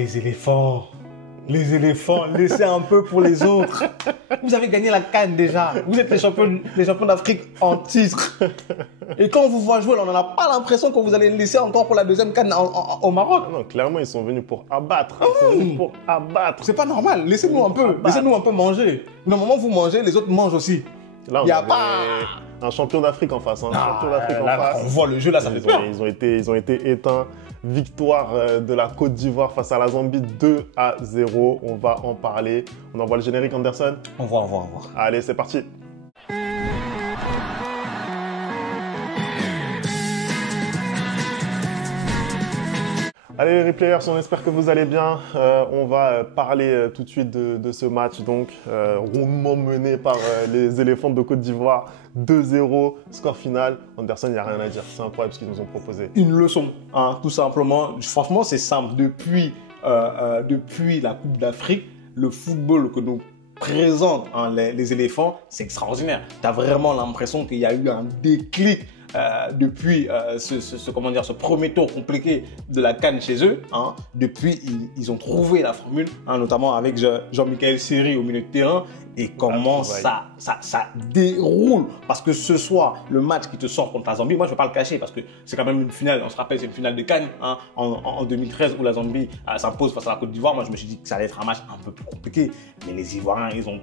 les éléphants. Les éléphants, laissez un peu pour les autres. Vous avez gagné la CAN déjà. Vous êtes les champions d'Afrique en titre. Et quand on vous voit jouer, on n'a pas l'impression que vous allez laisser encore pour la deuxième CAN au Maroc. Non, clairement, ils sont venus pour abattre. Ils sont venus pour abattre. C'est pas normal. Laissez-nous un peu. Laissez-nous un peu manger. Au moment où vous mangez, les autres mangent aussi. Là, on y a avait pas un champion d'Afrique en face. Un champion d'Afrique en face. On voit le jeu là, ça fait peur. Ils ont été éteints. Victoire de la Côte d'Ivoire face à la Zambie 2-0. On va en parler. On envoie le générique, Anderson. On voit. Allez, c'est parti. Allez les replayers, on espère que vous allez bien. On va parler tout de suite de ce match, donc rondement mené par les éléphants de Côte d'Ivoire. 2-0, score final. Anderson, il n'y a rien à dire. C'est incroyable ce qu'ils nous ont proposé. Une leçon, hein, tout simplement. Franchement, c'est simple. Depuis la Coupe d'Afrique, le football que nous présentent les éléphants, c'est extraordinaire. Tu as vraiment l'impression qu'il y a eu un déclic depuis ce premier tour compliqué de la CAN chez eux. Hein. Depuis, ils ont trouvé la formule, hein, notamment avec Jean-Michel Seri au milieu de terrain. Et comment ça déroule. Parce que ce soir, le match qui te sort contre la Zambie, moi je ne vais pas le cacher parce que c'est quand même une finale, on se rappelle, c'est une finale de CAN hein, en 2013 où la Zambie s'impose face à la Côte d'Ivoire. Moi je me suis dit que ça allait être un match un peu plus compliqué. Mais les Ivoiriens, ils ont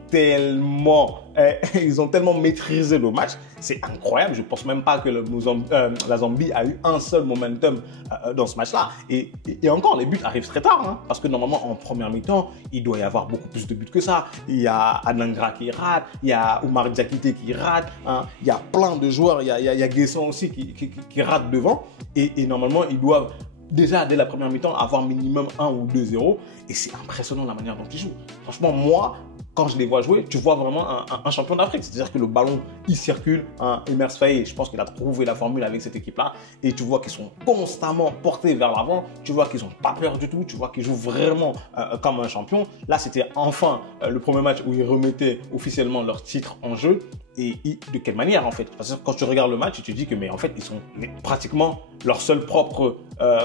tellement maîtrisé le match. C'est incroyable. Je ne pense même pas que la Zambie a eu un seul momentum dans ce match-là. Et encore, les buts arrivent très tard. Hein, parce que normalement, en première mi-temps, il doit y avoir beaucoup plus de buts que ça. Il y a Anangra qui rate, il y a Oumar Diakité qui rate, hein, il y a plein de joueurs, il y a Guesson aussi qui rate devant. Et normalement, ils doivent déjà, dès la première mi-temps, avoir minimum 1 ou 2-0. Et c'est impressionnant la manière dont ils jouent. Franchement, moi, quand je les vois jouer, tu vois vraiment un champion d'Afrique. C'est-à-dire que le ballon, il circule. Hein, Emers Faé, je pense qu'il a trouvé la formule avec cette équipe-là. Et tu vois qu'ils sont constamment portés vers l'avant. Tu vois qu'ils n'ont pas peur du tout. Tu vois qu'ils jouent vraiment comme un champion. Là, c'était enfin le premier match où ils remettaient officiellement leur titre en jeu. Et de quelle manière, en fait? Parce que quand tu regardes le match, tu te dis que, mais en fait, ils sont pratiquement leur seul propre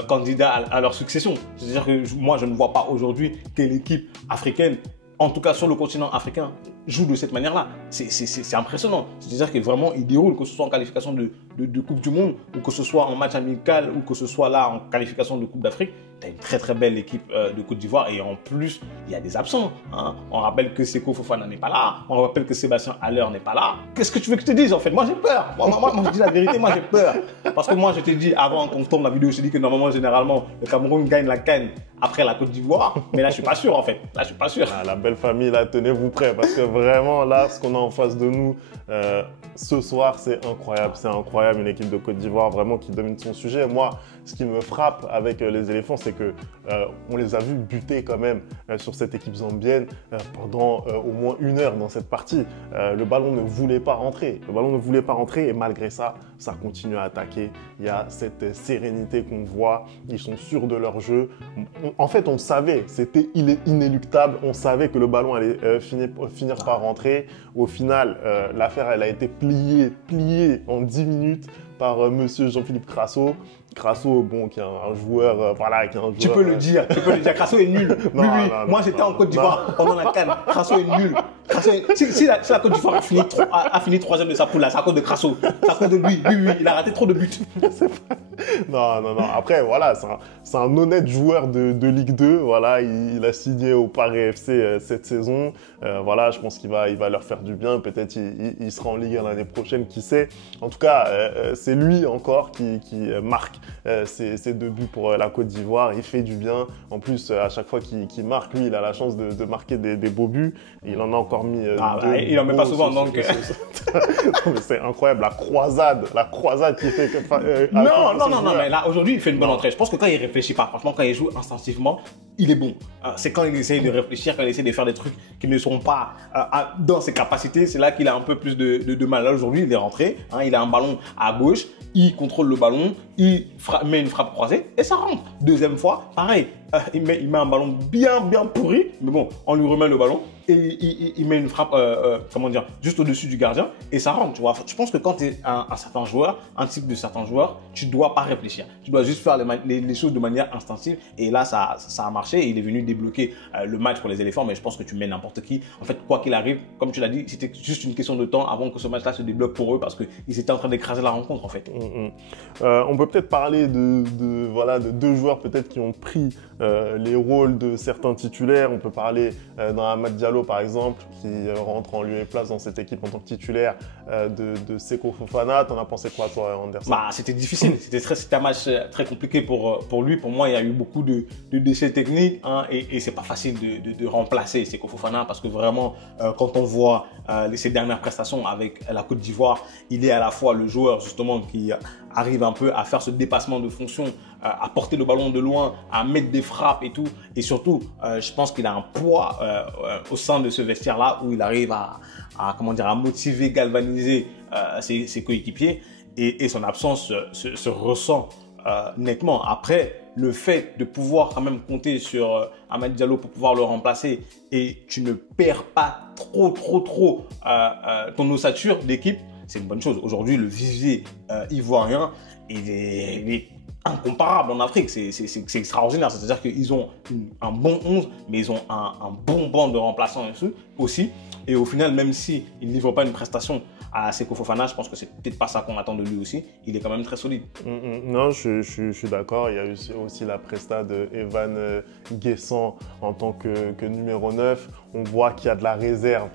candidat à leur succession. C'est-à-dire que moi, je ne vois pas aujourd'hui quelle équipe africaine, en tout cas sur le continent africain, joue de cette manière-là. C'est impressionnant. C'est-à-dire que vraiment, ils déroulent, que ce soit en qualification de Coupe du Monde, ou que ce soit en match amical, ou que ce soit là en qualification de Coupe d'Afrique. Tu as une très très belle équipe de Côte d'Ivoire et en plus, il y a des absents. Hein. On rappelle que Seko Fofana n'est pas là. On rappelle que Sébastien Haller n'est pas là. Qu'est-ce que tu veux que je te dise en fait? Moi j'ai peur. Moi je dis la vérité, moi j'ai peur. Parce que moi je t'ai dit avant qu'on tourne la vidéo, je t'ai dit que normalement, généralement, le Cameroun gagne la CAN après la Côte d'Ivoire. Mais là je suis pas sûr en fait. Là je suis pas sûr. Ah, la belle famille, là, tenez-vous prêts parce que vraiment là, ce qu'on a en face de nous ce soir, c'est incroyable. C'est incroyable, une équipe de Côte d'Ivoire vraiment qui domine son sujet. Moi, ce qui me frappe avec les éléphants, c'est que on les a vus buter quand même sur cette équipe zambienne pendant au moins 1 heure dans cette partie. Le ballon ne voulait pas rentrer. Le ballon ne voulait pas rentrer et malgré ça, ça continue à attaquer. Il y a cette sérénité qu'on voit. Ils sont sûrs de leur jeu. En fait, on savait, c'était inéluctable. On savait que le ballon allait finir par rentrer. Au final, l'affaire, elle a été pliée en 10 minutes par monsieur Jean-Philippe Crasso. Crasso, bon, qui est un joueur, voilà, qui est un joueur... Tu peux le dire, Crasso est nul. Non, oui, non, moi j'étais en Côte d'Ivoire pendant la CAN. Crasso est nul. Si la Côte d'Ivoire a fini 3e de sa poule, c'est à cause de Crasso. C'est à cause de lui. Oui, il a raté trop de buts. Non. Après, voilà, c'est un honnête joueur de Ligue 2. Voilà, il a signé au Paris FC cette saison. Voilà, je pense qu'il va leur faire du bien. Peut-être il sera en Ligue 1 l'année prochaine, qui sait. En tout cas, c'est lui encore qui marque ses 2 buts pour la Côte d'Ivoire. Il fait du bien. En plus, à chaque fois qu'il marque, lui, il a la chance de marquer des beaux buts. Il en a encore mis 2. Il en met pas souvent, donc... C'est incroyable, la croisade qui fait que... Non, mais là, aujourd'hui, il fait une bonne entrée. Je pense que quand il réfléchit pas, franchement, quand il joue instinctivement, il est bon. C'est quand il essaye de réfléchir, quand il essaie de faire des trucs qui ne sont pas dans ses capacités, c'est là qu'il a un peu plus de mal. Là, aujourd'hui, il est rentré, hein, il a un ballon à gauche, il contrôle le ballon, il met une frappe croisée et ça rentre. Deuxième fois, pareil. il met un ballon bien pourri, mais bon, on lui remet le ballon et il met une frappe, comment dire, juste au-dessus du gardien et ça rentre, tu vois. Je pense que quand tu es un certain joueur, un type de certain joueur, tu dois pas réfléchir. Tu dois juste faire les choses de manière instinctive et là, ça a marché et il est venu débloquer le match pour les éléphants, mais je pense que tu mets n'importe qui. En fait, quoi qu'il arrive, comme tu l'as dit, c'était juste une question de temps avant que ce match-là se débloque pour eux parce qu'ils étaient en train d'écraser la rencontre, en fait. On peut peut-être parler de deux joueurs peut-être qui ont pris les rôles de certains titulaires. On peut parler d'Amad Diallo, par exemple, qui rentre en lieu et place dans cette équipe en tant que titulaire de Seko Fofana. T'en as pensé quoi, toi, Anderson? C'était difficile. C'était un match très compliqué pour lui. Pour moi, il y a eu beaucoup de déchets techniques hein, et c'est pas facile de remplacer Seko Fofana parce que vraiment, quand on voit ses dernières prestations avec la Côte d'Ivoire, il est à la fois le joueur justement qui arrive un peu à faire ce dépassement de fonction, à porter le ballon de loin, à mettre des frappes et tout. Et surtout, je pense qu'il a un poids au sein de ce vestiaire-là où il arrive à motiver, galvaniser ses coéquipiers. Et son absence se ressent nettement. Après, le fait de pouvoir quand même compter sur Amad Diallo pour pouvoir le remplacer et tu ne perds pas trop ton ossature d'équipe, c'est une bonne chose. Aujourd'hui, le vivier ivoirien, il est incomparable en Afrique. C'est extraordinaire. C'est-à-dire qu'ils ont un bon 11, mais ils ont un bon banc de remplaçants aussi. Et au final, même s'ils ne livrent pas une prestation à Seko Fofana, je pense que c'est peut-être pas ça qu'on attend de lui aussi. Il est quand même très solide. Non, je suis d'accord. Il y a eu aussi la presta de Evan Guessant en tant que numéro 9. On voit qu'il y a de la réserve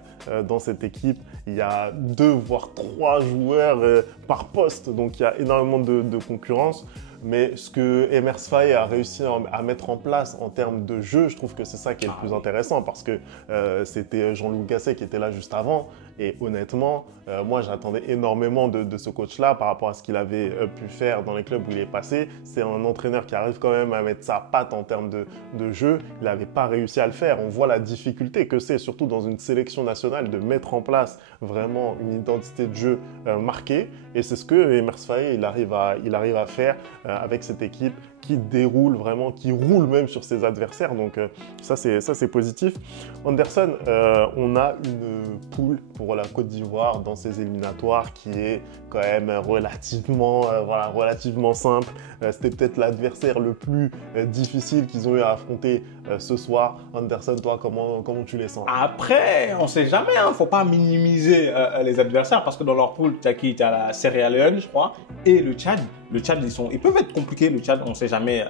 dans cette équipe. Il y a 2 voire 3 joueurs par poste, donc il y a énormément de concurrence. Mais ce que Emers Faé a réussi à mettre en place en termes de jeu, je trouve que c'est ça qui est le plus intéressant parce que c'était Jean-Loup Gasset qui était là juste avant. Et honnêtement, moi j'attendais énormément de ce coach-là par rapport à ce qu'il avait pu faire dans les clubs où il est passé. C'est un entraîneur qui arrive quand même à mettre sa patte en termes de jeu. Il n'avait pas réussi à le faire. On voit la difficulté que c'est, surtout dans une sélection nationale, de mettre en place vraiment une identité de jeu marquée. Et c'est ce que Emers Faé il arrive à faire avec cette équipe qui déroule vraiment, qui roule même sur ses adversaires. Donc ça c'est positif. Anderson, on a une poule pour la Côte d'Ivoire dans ces éliminatoires qui est quand même relativement simple. C'était peut-être l'adversaire le plus difficile qu'ils ont eu à affronter ce soir. Anderson, toi, comment tu les sens? Après, on sait jamais, hein, faut pas minimiser les adversaires parce que dans leur poule, tu as la Sierra Leone, je crois, et le Tchad. Le Tchad, ils peuvent être compliqués. Le Tchad, on ne sait jamais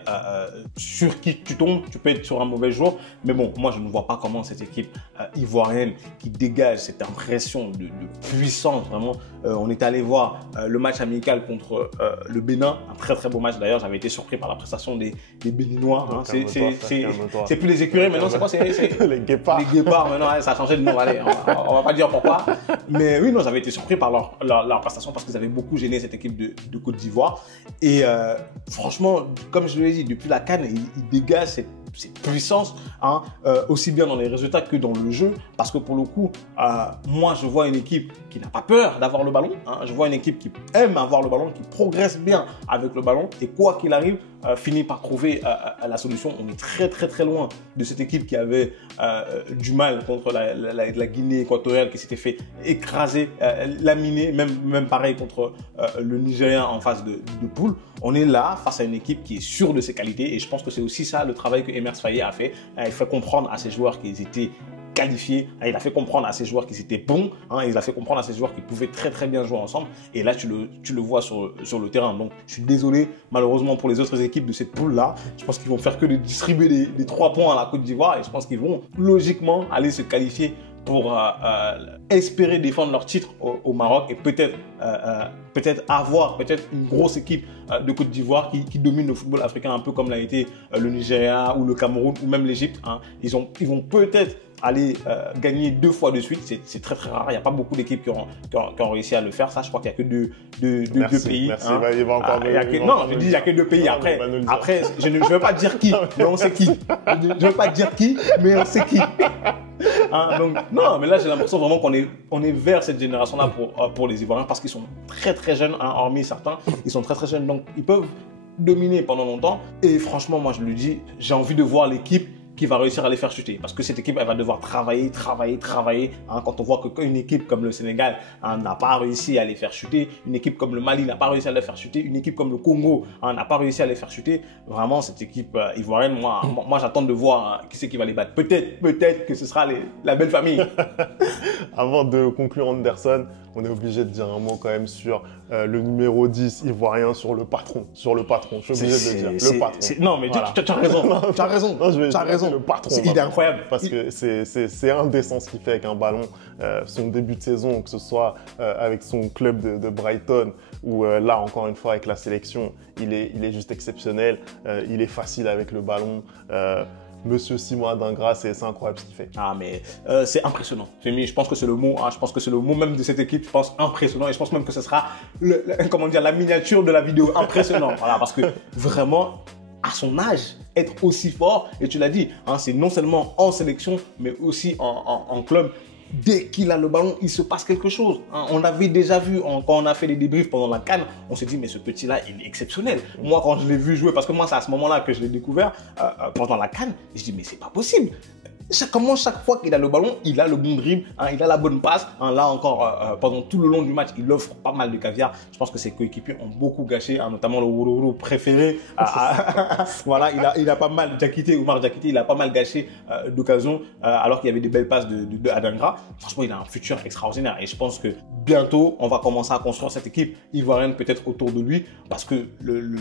sur qui tu tombes. Tu peux être sur un mauvais jour. Mais bon, moi, je ne vois pas comment cette équipe ivoirienne qui dégage cette impression de puissance, vraiment. On est allé voir le match amical contre le Bénin. Un très, très beau match. D'ailleurs, j'avais été surpris par la prestation des Béninois. Hein. C'est plus les écureuils. Maintenant, c'est quoi? C'est les guépards. Les guépards, maintenant, ça a changé de nom. Allez, on va pas dire pourquoi. Mais oui, non, j'avais été surpris par leur prestation parce qu'ils avaient beaucoup gêné cette équipe de Côte d'Ivoire. Et franchement, comme je l'ai dit, depuis la CAN, il dégage cette puissance, hein, aussi bien dans les résultats que dans le jeu. Parce que pour le coup, moi, je vois une équipe qui n'a pas peur d'avoir le ballon. Hein, je vois une équipe qui aime avoir le ballon, qui progresse bien avec le ballon. Et quoi qu'il arrive, finit par trouver la solution. On est très loin de cette équipe qui avait du mal contre la Guinée équatoriale, qui s'était fait écraser, laminer, même pareil contre le Nigérien en phase de poule. On est là face à une équipe qui est sûre de ses qualités et je pense que c'est aussi ça le travail que Emers Faé a fait. Il fait comprendre à ses joueurs qu'ils étaient qualifiés, il a fait comprendre à ses joueurs qu'ils étaient bons, hein, il a fait comprendre à ses joueurs qu'ils pouvaient très bien jouer ensemble et là tu le vois sur le terrain. Donc je suis désolé malheureusement pour les autres équipes de cette poule-là. Je pense qu'ils vont faire que de distribuer des 3 points à la Côte d'Ivoire et je pense qu'ils vont logiquement aller se qualifier pour espérer défendre leur titre au Maroc et peut-être avoir une grosse équipe de Côte d'Ivoire qui domine le football africain un peu comme l'a été le Nigeria ou le Cameroun ou même l'Égypte. Hein. Ils vont peut-être aller gagner 2 fois de suite. C'est très rare. Il n'y a pas beaucoup d'équipes qui ont réussi à le faire. Ça, je crois qu'il n'y a que deux pays. Merci. Hein. Il va encore non, je dis il n'y a que 2 pays. Après, je ne veux pas dire qui, mais on sait qui. Je ne veux pas dire qui, mais on sait qui. Hein, donc, non, mais là j'ai l'impression vraiment qu'on est vers cette génération-là pour les Ivoiriens parce qu'ils sont très jeunes, hein, hormis certains, ils sont très jeunes, donc ils peuvent dominé pendant longtemps. Et franchement, moi, je le dis, j'ai envie de voir l'équipe qui va réussir à les faire chuter. Parce que cette équipe, elle va devoir travailler. Hein, quand on voit qu'une équipe comme le Sénégal n'a pas réussi à les faire chuter, une équipe comme le Mali n'a pas réussi à les faire chuter, une équipe comme le Congo n'a pas réussi à les faire chuter, vraiment, cette équipe ivoirienne, moi j'attends de voir qui c'est qui va les battre. Peut-être que ce sera la belle famille. Avant de conclure Anderson, on est obligé de dire un mot quand même sur le numéro 10 ivoirien, sur le patron. Je suis obligé de le dire, le patron. Non, mais voilà. tu as raison. Tu as raison. Tu as raison. Le patron. Il est incroyable. Parce que c'est indécent ce qu'il fait avec un ballon. Son début de saison, que ce soit avec son club de Brighton ou là encore une fois avec la sélection, il est juste exceptionnel. Il est facile avec le ballon. Monsieur Simon Adingra, c'est incroyable ce qu'il fait. Ah, mais c'est impressionnant. Je pense que c'est le mot. Hein, je pense que c'est le mot même de cette équipe. Je pense impressionnant. Et je pense même que ce sera la miniature de la vidéo. Impressionnant. Voilà, parce que vraiment, à son âge, être aussi fort, et tu l'as dit, hein, c'est non seulement en sélection, mais aussi en club. Dès qu'il a le ballon, il se passe quelque chose. Hein. On avait déjà vu, quand on a fait les débriefs pendant la CAN, on s'est dit, mais ce petit-là, il est exceptionnel. Moi, quand je l'ai vu jouer, parce que moi, c'est à ce moment-là que je l'ai découvert, pendant la CAN, je dis, mais c'est pas possible. Comment chaque fois qu'il a le ballon, il a le bon dribble, hein, il a la bonne passe. Hein, là encore, pendant tout le long du match, il offre pas mal de caviar. Je pense que ses coéquipiers ont beaucoup gâché, hein, notamment le Wourourou préféré. Voilà, il a pas mal, Oumar Diakité, il a pas mal gâché d'occasions, alors qu'il y avait des belles passes de Adingra. Franchement, il a un futur extraordinaire. Et je pense que bientôt, on va commencer à construire cette équipe ivoirienne peut-être autour de lui, parce que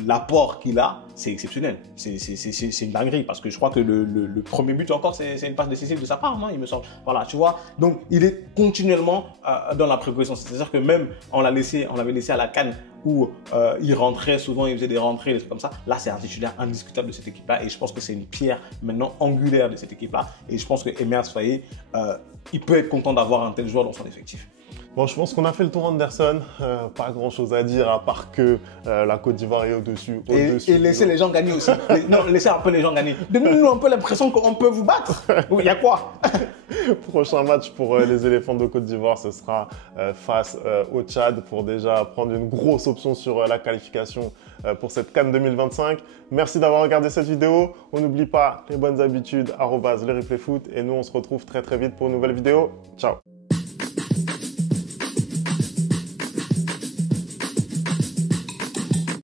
l'apport qu'il a, c'est exceptionnel. C'est une dinguerie, parce que je crois que le premier but encore, c'est une passe décisive de sa part, non, il me semble. Voilà, tu vois. Donc, il est continuellement dans la progression. C'est-à-dire que même, on l'avait laissé à la CAN où il rentrait souvent, il faisait des rentrées, des trucs comme ça. Là, c'est un titulaire indiscutable de cette équipe-là. Et je pense que c'est une pierre maintenant angulaire de cette équipe-là. Et je pense que Emerse Faé, il peut être content d'avoir un tel joueur dans son effectif. Bon, je pense qu'on a fait le tour Anderson. Pas grand-chose à dire à part que la Côte d'Ivoire est au-dessus. Et laisser les gens gagner aussi. Non, laissez un peu les gens gagner. Donnez-nous un peu l'impression qu'on peut vous battre. Il y a quoi? Prochain match pour les éléphants de Côte d'Ivoire, ce sera face au Tchad pour déjà prendre une grosse option sur la qualification pour cette CAN 2025. Merci d'avoir regardé cette vidéo. On n'oublie pas les bonnes habitudes, @lereplayfoot. Et nous, on se retrouve très vite pour une nouvelle vidéo. Ciao.